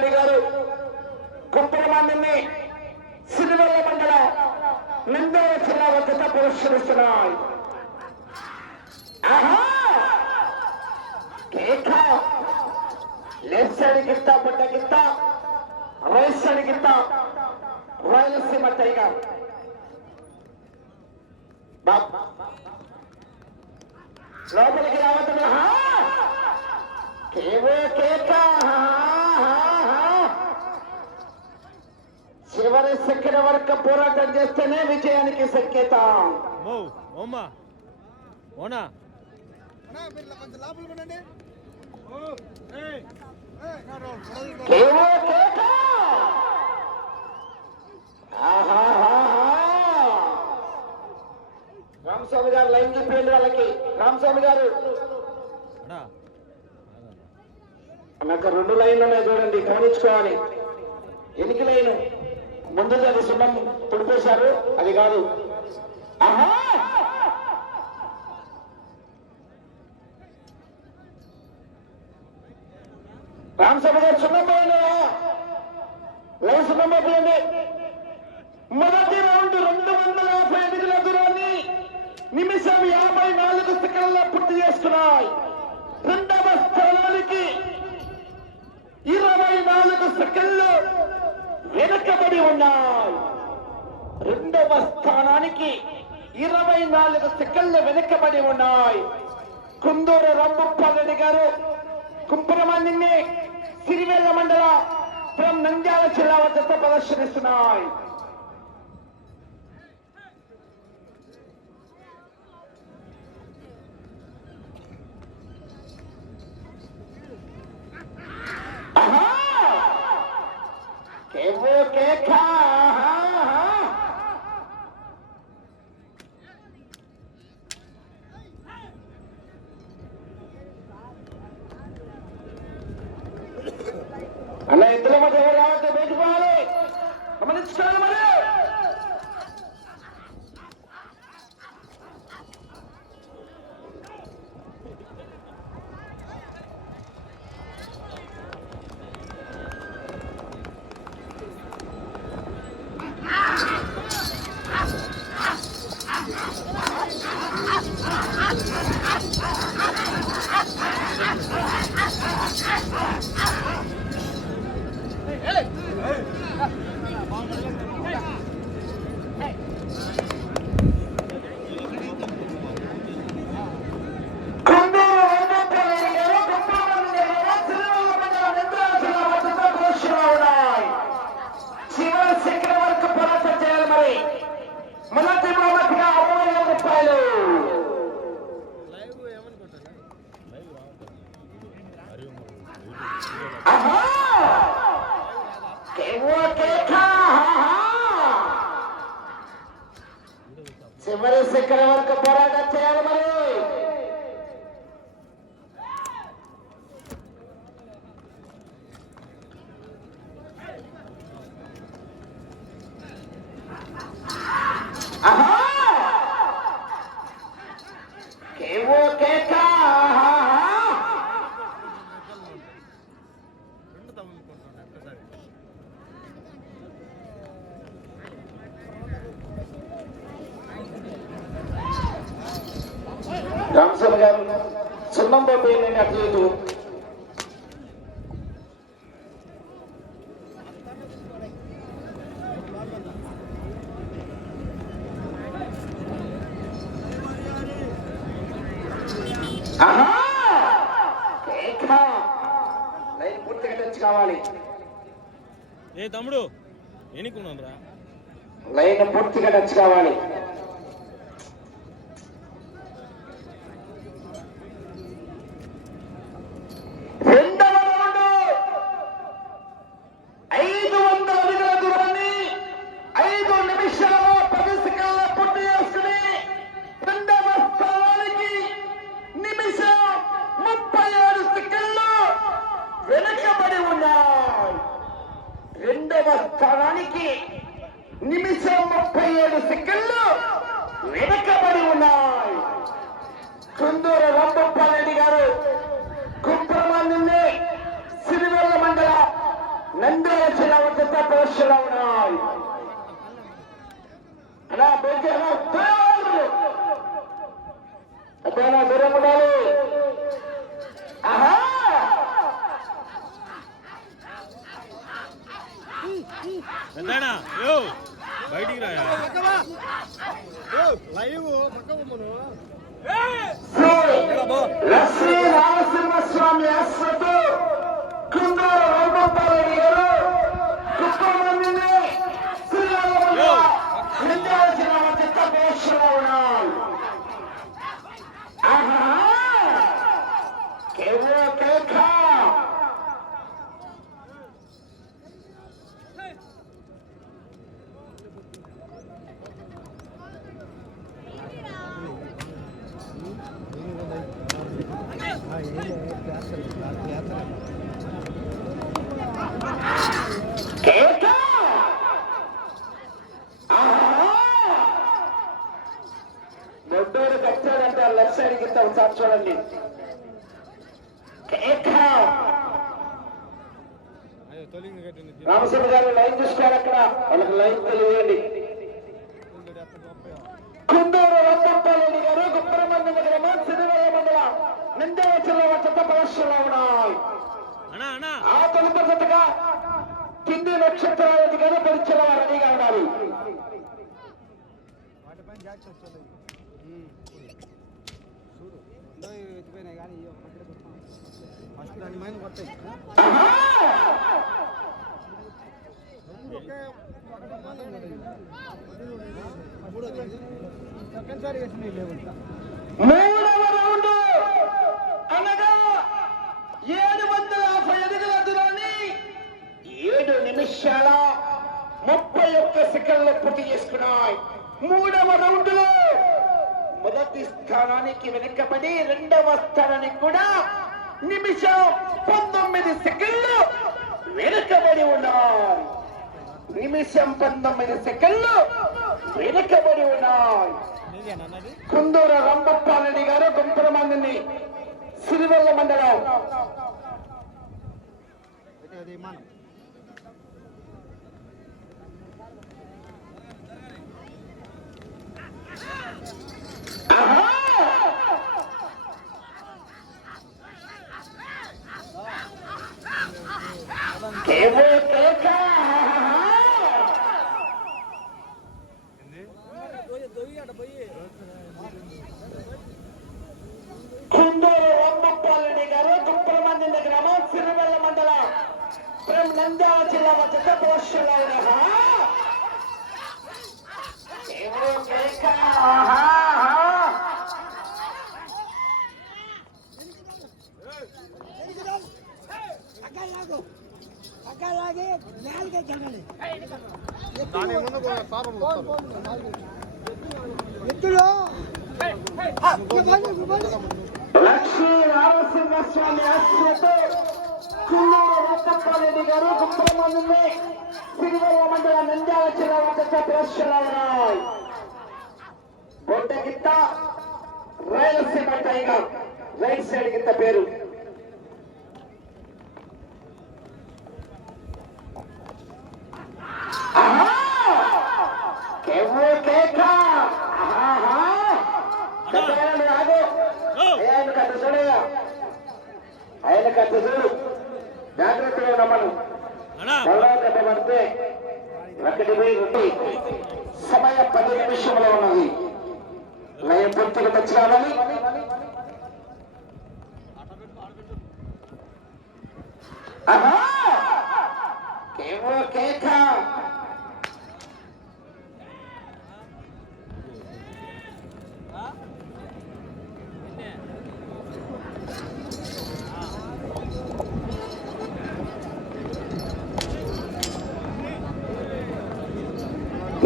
రెడ్డి గారు గుంటూరు మందిని సిరివెల్ల మండల నిందూరు జిల్లా వద్ద పురస్కరిస్తున్నాయి లెఫ్ట్ సైడ్ గిత్త రాయలసీమ టైగర్. లోపలికి రావద్దు. కేవే కేక! చివరి సెకండ్ వరకు పోరాటం చేస్తేనే విజయానికి సంకేతం! రామస్వామి గారు లైన్ చెప్పండి వాళ్ళకి. రామస్వామి గారు. నాకు రెండు లైన్లు ఉన్నాయి చూడండి గమనించుకోవాలి. ఎనికి లైన్? ముందు అది సున్నం తుడిపేశారు అది కాదు. ఆహా! రామసభ గారు సున్నం పోయిందా? లైన్ సున్నం పోయింది? మొదటి రౌండ్ రెండు వందల యాభై ఎనిమిదిల దూరాన్ని నిమిషం యాభై నాలుగు సెకండ్ల పూర్తి చేసుకున్నాయి రెండవ స్థానానికి ఇరవై నాలుగు సెకండ్లు వెనుకబడి ఉన్నాయి. రెండవ స్థానానికి ఇరవై నాలుగు సెకండ్లు వెనుకబడి ఉన్నాయి. కుందూరు రంభప్పరెడ్డి గారు కుంపురమాన్ని సిరివెల్ల మండల నంద్యాల జిల్లా వద్ద ప్రదర్శనిస్తున్నాయి. గారు సున్నం అటు! లైన్ పూర్తిగా టచ్ కావాలి. ఏ తమ్ముడు ఎన్నికున్నాను రా లైన్ పూర్తిగా టచ్ కావాలి. ఉన్నాయి అలా పెంచారు అదేనా దూరం ఉండాలి ఆహా బయటికి రాయా? లైవ్ పక్కవ లక్ష్మీ నారసింహస్వామి అస్సతో కుందూరు వైభవ్ నక్షత్రాలకి గారు పరిచయం రెడీగా ఉన్నారు వాటిపైన జాక్స్ వస్తుంది చూడు. రెండో ఎత్తిపోయినాయి కానీ ఇవి ఒక్కటే ఫస్ట్ దాని మైన కొట్టాయి. వేసినాయి లేవు అనగా ఏడు వందల యాభై అడుగుల దూరాన్ని ఏడు నిమిషాల ముప్పై ఒక్క సెకండ్లు పూర్తి చేసుకున్నాయి. మూడవ రౌండ్లో మొదటి స్థానానికి వెనుకబడి రెండవ స్థానానికి కూడా నిమిషం పంతొమ్మిది సెకండ్లు వెనుకబడి ఉన్నాయి. నిమిషం పంతొమ్మిది సెకండ్లు వెనుకబడి ఉన్నాయి. కుందూరు రంభప్పారెడ్డి గారు గుంపుల మందిని సిరివెల్ల మండలం అయితే అది విమానం ఆహా! కేవో కేక! ఆహా! కుందూరు రంభప్పారెడ్డి గారు గుంపుల మందిని గ్రామం సిరివెల్ల మండలం ఫ్రమ్ నంద్యాల జిల్లా మధ్య పోస్టులో ఆహా! కేవో కేక! ఆహా! ఆహా! దాని ముందు సార్ ఎత్తులో. లక్ష్మీ నరసింహస్వామి ఆశ్రతో కుందూరు రత్నప్పారెడ్డి గారు గుప్పలమంది సిరివల్ల మండల నంద్యాల జిల్లా వద్ద ప్రదర్శనలో ఉన్నాయి బొడ్డ గిత్త రాయలసీమ టైగర్. రైట్ సైడ్ గిత్త పేరు ఆహా! కేవో కేక! ఆహా! చెప్పాను ఆగు. ఆయన కథ చూడయ్యా కథ చూడు జాగ్రత్తగా నమ్మను పడితే ఒకటి పోయి ఉంది సమయం పది నిమిషంలో ఉన్నది. లయం పూర్తిగా టచ్ కావాలి ఆహా! కేవో కేక.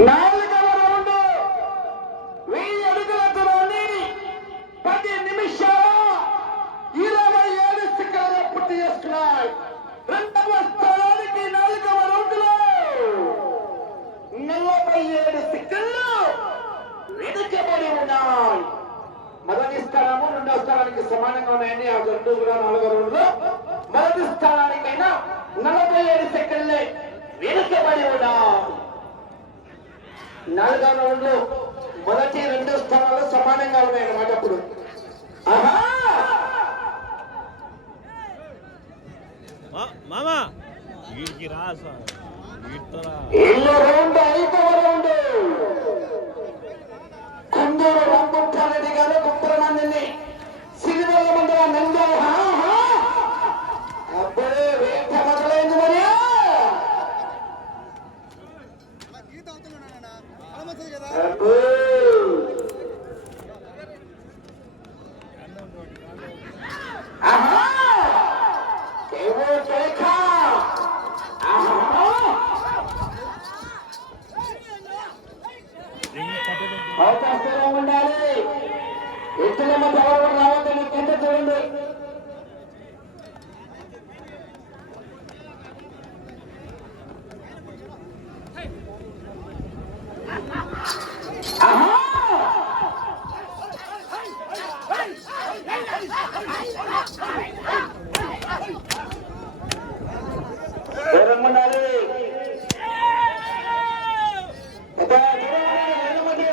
No. సమానంగా ఉన్నాయి అన్నమాట అప్పుడు. మామా! వీడికి వీడితో రా ఇల్లు రౌండ్ ఐదవ రౌండ్ అవకాశంగా ఉండాలి ఎత్తుల మధ్య ఎవరు రావద్దని కింద చూడండి ఆహా! దూరంగా ఉండాలి పెద్ద దూరంగా ఉండాలి, నిలబడి.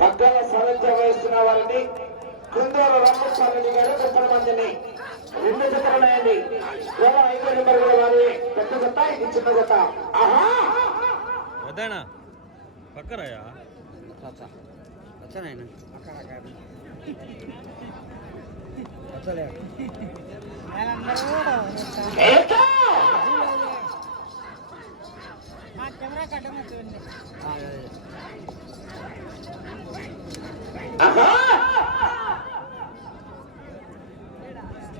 పక్కన సారథ్య వహిస్తున్న వారిని కుందూరు రామస్వామి గారు ముప్పై మందిని. రెండు కేవలం ఐదో నెంబర్ కూడా వారి. పెద్ద జత ఇది చిన్న జత. ఆహా! పక్కరాయా? ఏకా! ఆహా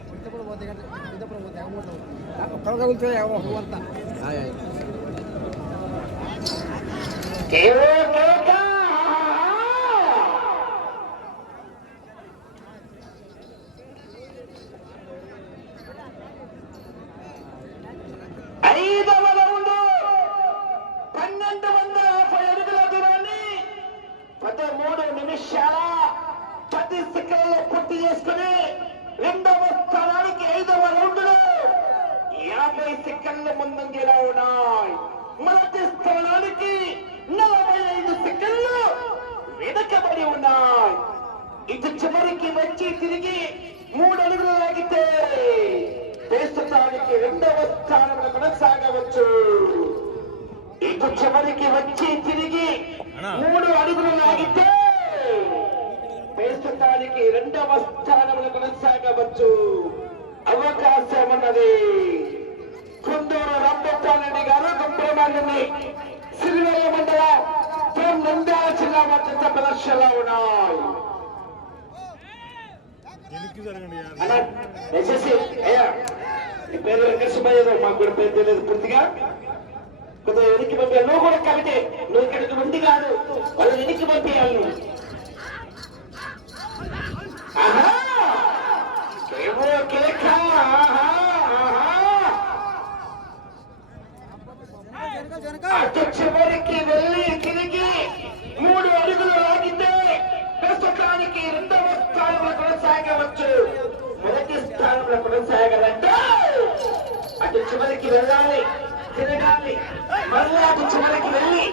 ఇంతప్పుడు పోతే ఇంతప్పుడు పోతే ఒక్కడ తగులుతుంది అంతా కేవో కేకా! ఐదవ రౌండ్ పన్నెండు వందల యాభై అడుగుల దూరాన్ని పదమూడు నిమిషాల పది సెకండ్లు పూర్తి చేసుకుని రెండవ స్థానానికి ఐదవ రౌండ్లో యాభై సెకండ్ల ముందంజలో ఉన్నాయి మొదటి స్థానానికి నలభై ఐదు సెకండ్లు వెనకబడి ఉన్నాయి ఇటు చివరికి వచ్చి తిరిగి మూడు అడుగులు లాగితే ప్రస్తుతానికి రెండవ స్థానంలో కొనసాగవచ్చు. ఇటు చివరికి వచ్చి తిరిగి. మూడు అడుగులు లాగితే ప్రస్తుతానికి రెండవ స్థానంలో కొనసాగవచ్చు. అవకాశం ఉన్నది. కుందూరు రంభపాలరెడ్డి గారు గుంపురమాలని సిరివెల్ల మండలం జిల్లా మధ్య ప్రదర్శనలో ఉన్నాయి. అలా దయచేసి అయ్యా నీ పేరు వెంకటసుబ్బయ్య మాకు కూడా పేరు తెలియదు పూర్తిగా వెనక్కి నువ్వు కూడా నువ్వు ఇక్కడికి కాదు వాళ్ళు వెనక్కి పంపించాలి నువ్వు ఆహా! ఆహా! అటు చివరికి వెళ్ళి తిరిగి మూడు అడుగులు ఆగితే ప్రస్తుతానికి రెండవ కావచ్చు. మొదటి స్థానంలో కొనసాగాలంటే అటు చివరికి వెళ్ళాలి తిరగాలి మళ్ళీ అటు చివరికి వెళ్ళి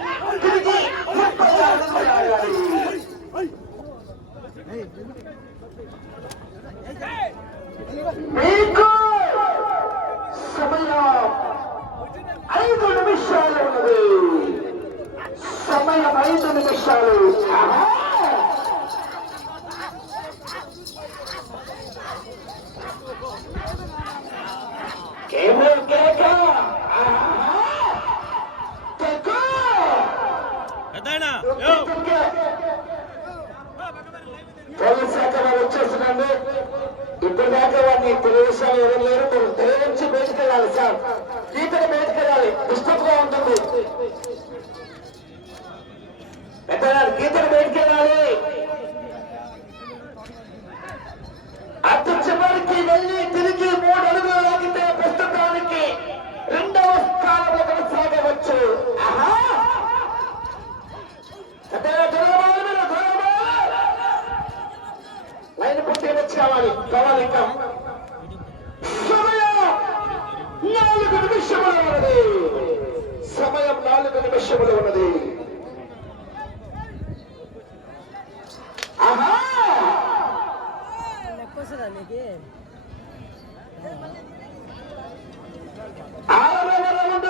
తిరిగి ముప్పై అడుగులు లాగాలి మీకు సమయం ఐదు నిమిషాలు ఉన్నది. సమయం ఐదు నిమిషాలు ఆహా! కేవో కేక! ఆహా! కేక! వద్దానా యో పోలీస్ శాఖ వారు వచ్చేస్తున్నాండి ఇప్పుడు దాకా వాడిని తెలుగుదేశం ఎవరు లేరు మీరు దయచి బయటకు వెళ్ళాలి సార్ గీతలు బయటకు వెళ్ళాలి డిస్టర్బ్గా ఉంటుంది పెద్దగారు గీతలు బయటకు వెళ్ళాలి అటు చివరికి వెళ్ళి తిరిగి మూడు అడుగులు లాగితే ప్రస్తుతానికి రెండవ స్థానంలో కొనసాగవచ్చు ఆహా పెద్దగా దూరమాలి మీరు దూరమాలి లైన్ పుట్టి వచ్చి కావాలి కావాలి ఇంకా సమయం నాలుగు నిమిషములు ఉన్నది సమయం నాలుగు నిమిషములు ఉన్నది ఆహా ఆరవ రౌండ్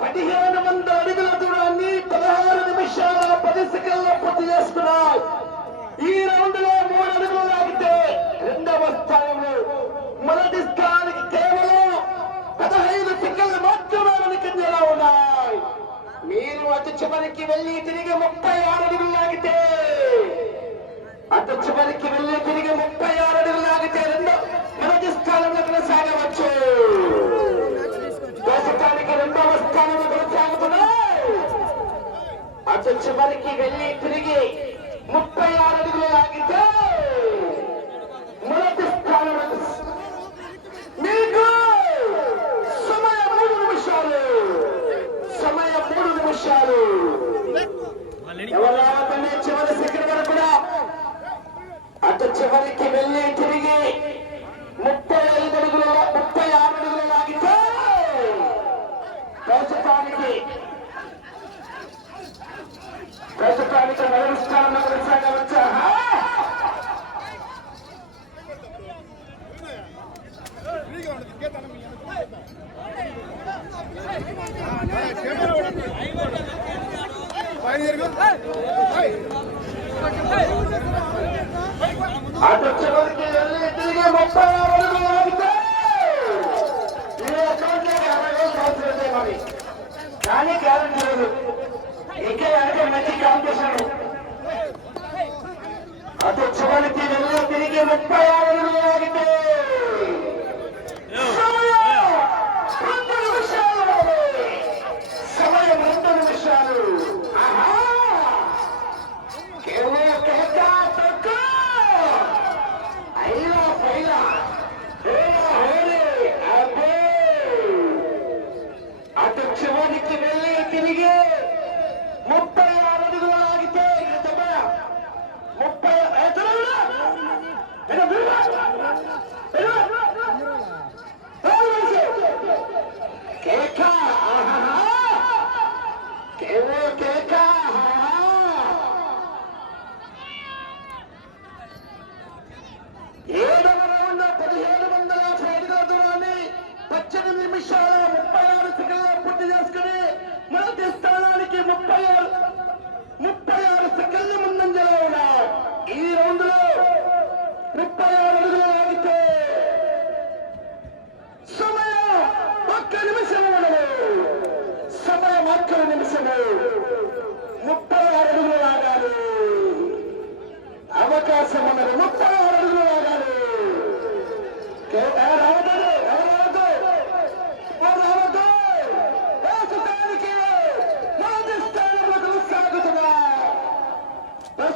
పదిహేను మంది అడుగుల దూరాన్ని పదహారు నిమిషాల పది సెకండ్ల పూర్తి చేసుకున్నాయి ఈ రౌండ్లో మూడు అడుగులు లాగితే రెండవ స్థానంలో మొదటి స్థానానికి కేవలం పదహైదు సెకండ్లు మాత్రమే వెనుకంజలో ఉన్నాయి. మీరు అటు చివరికి వెళ్ళి తిరిగి ముప్పై ఆరు అడుగులు లాగితే అటు చివరికి వెళ్ళి తిరిగి ముప్పై అసలు చివరికి వెళ్ళి తిరిగి ముప్పై ఆరు అడుగులు లాగితే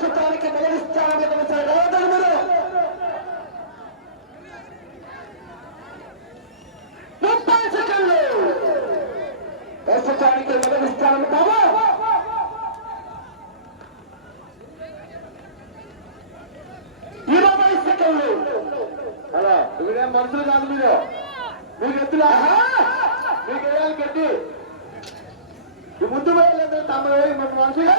ప్రస్తుతానికి నిలవిస్తామని కొనసాగలరు ముప్పై సెకండ్లు. ప్రస్తుతానికి నిలవిస్తామని బాబా. ఇరవై సెకండ్లు. అలా ఇవిడేం మనుషులు కాదు మీరు. మీకు ఎత్తులా మీకు వేయాలి గట్టి ముందు వేయలేదు తమ వేయి మన మనుషులు